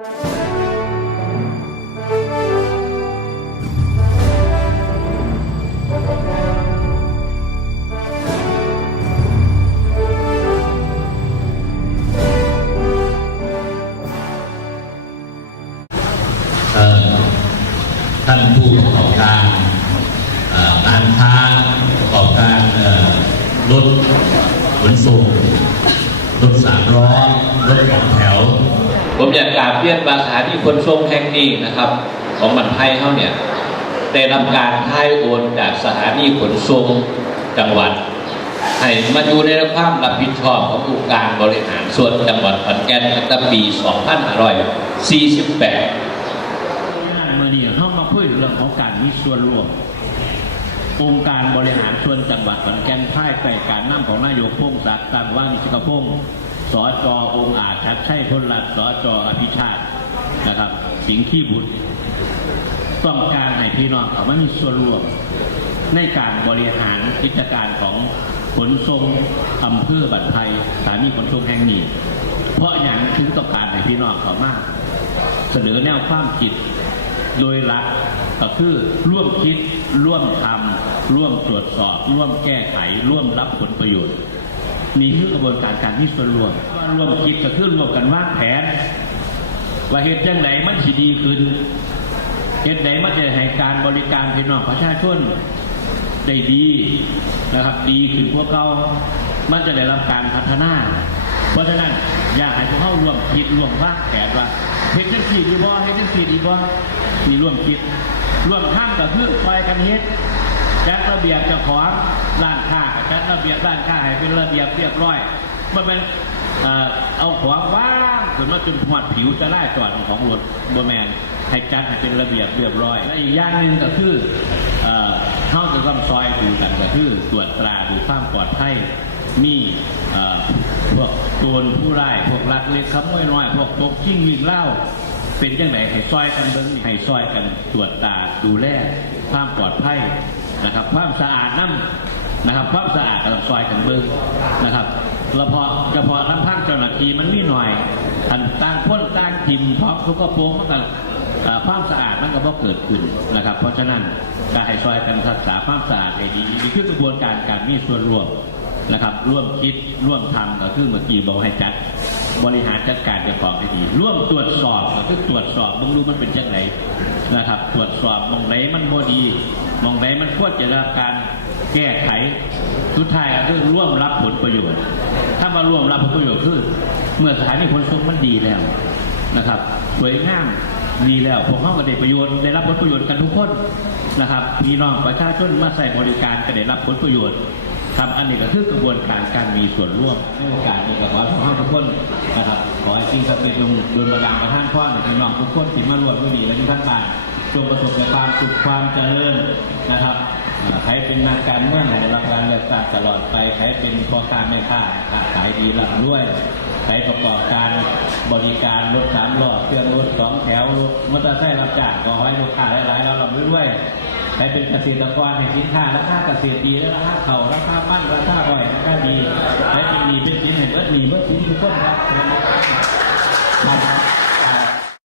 ท่านผู้ประกอบการการค้าประกอบการรถขนส่งรถสามล้อรถสองแถว ผมอยากกราบเรียนภาษาที่คนทรงแห่งนี้นะครับ ของบันไทยเขาเนี่ยได้รับการท้ายโอนจากสถานีขนส่งจังหวัด ให้มาอยู่ในความรับผิดชอบขององค์การบริหารส่วนจังหวัดขอนแก่นตั้งแต่ปี 2548งานมื่อนี้เข้ามาพูดเรื่องของการมีส่วนร่วมองค์การบริหารส่วนจังหวัดขอนแก่นภายใต้การนำของนายกพงศักดิ์ตันว่านิชกพงศ์ สจองอาจชัดชัยพลรัตน์สจอภิชาตินะครับ สิงห์ขี้บุตร ต้องการให้พี่น้องเขามามีส่วนร่วมในการบริหารกิจการของขนส่งอำเภอบัตรไทยสถานีขนส่งแห่งนี้ เพราะอย่างถึงต้องการให้พี่น้องเขามาก เสนอแนวความคิดโดยหลักก็คือร่วมคิดร่วมทำร่วมตรวจสอบ ร่วมแก้ไข ร่วมรับผลประโยชน์ นี่คือกระบวนการการที่ส่วนรวมร่วมคิดก็คือร่วมกันวางแผน ว่าเหตุจังไหนมันสิดีขึ้นเหตุไหนมันจะให้การบริการพี่น้องประชาชนได้ดีนะครับ ดีขึ้นพวกเรามันจะได้รับการพัฒนา เพราะฉะนั้นอยากให้พวกเขาร่วมคิดร่วมวางแผนว่าเฮ็ดจังสี่ดีบ่เฮ็ดจังสี่ดีบ่นี่ร่วมคิดร่วมข้ามก็คือคอยกันเฮ็ดจัดระเบียบเจ้าของร้านค้า ระเบียบร้านค้าให้เป็นระเบียบเรียบร้อยมันเป็นเอ่อเอาของว่างจนมาจนหวดผิวจะไล่จอดของรถบัแมนให้จัดให้เป็นระเบียบเรียบร้อย และอีกอย่างหนึ่งก็คือเอ่อเข้าจะต้องซอยดูกันก็คือตรวจตราดูความปลอดภัยมีพวกโจรผู้ร้ายพวกลักเล็กขโมยน้อย พวกตกชิงวิ่งเล่า เป็นจังไหนให้ซอยกันเบิ้งให้ซอยกันตรวจตาดูแลความปลอดภัยนะครับความสะอาดน้ำ นะครับความสะอาดกับซอยกันเบิ้งนะครับแล้วพอเฉพาะลำพังเจ้าหน้าที่มันมีหน่อยอันต่างพ่นต่างทิมพร้อมทุกกระโปรงมันก็ความสะอาดมันก็บ่เกิดขึ้นนะครับ เพราะฉะนั้นการให้ซอยกันรักษาความสะอาดให้ดีนี่คือกระบวนการการมีส่วนร่วมนะครับ ร่วมคิดร่วมทำก็คือเมื่อกี้บอกให้จัดบริหารจัดการเจ้าของให้ดี ร่วมตรวจสอบก็คือตรวจสอบมึงรู้มันเป็นจังไหนนะครับ ตรวจสอบมองไหนมันโมดี มองไหนมันควรจะรับการแก้ไขสุดท้ายก็คือร่วมรับผลประโยชน์ ถ้ามาร่วมรับผลประโยชน์คือ เมื่อสถานีขนส่งมันดีแล้วนะครับ สวยงามดีแล้วพวกเขาก็ได้ประโยชน์ได้รับผลประโยชน์กันทุกคนนะครับพี่น้องประชาชนมาใส่บริการก็ได้รับผลประโยชน์ครับอันนี้ก็คือกระบวนการการมีส่วนร่วมในโอกาสนี้ก็ขอให้ทุกท่าทุกคนนะครับขอให้สิ่งศักดิ์สิทธิ์ลงดลบันดาลประทานพรในพี่น้องทุกคนที่มาร่วมด้วยดีและทุกท่านบ้าน จงประสบแต่ความสุขความเจริญนะครับใครเป็นนักการเมืองในรับการเลือกตั้งตลอดไปใครเป็นพ่อค้าแม่ค้าขายดีร่ำรวยใครประกอบการบริการรถสามล้อเครื่องรถสองแถวรถมอเตอร์ไซค์รับจ้างขอให้ลูกค้าหลายๆเราร่ำรวยด้วยใครเป็นเกษตรกรในสินค้าราคาเกษตรดีและราคาเขาราคาปั้นราคาอ้อยราคาดี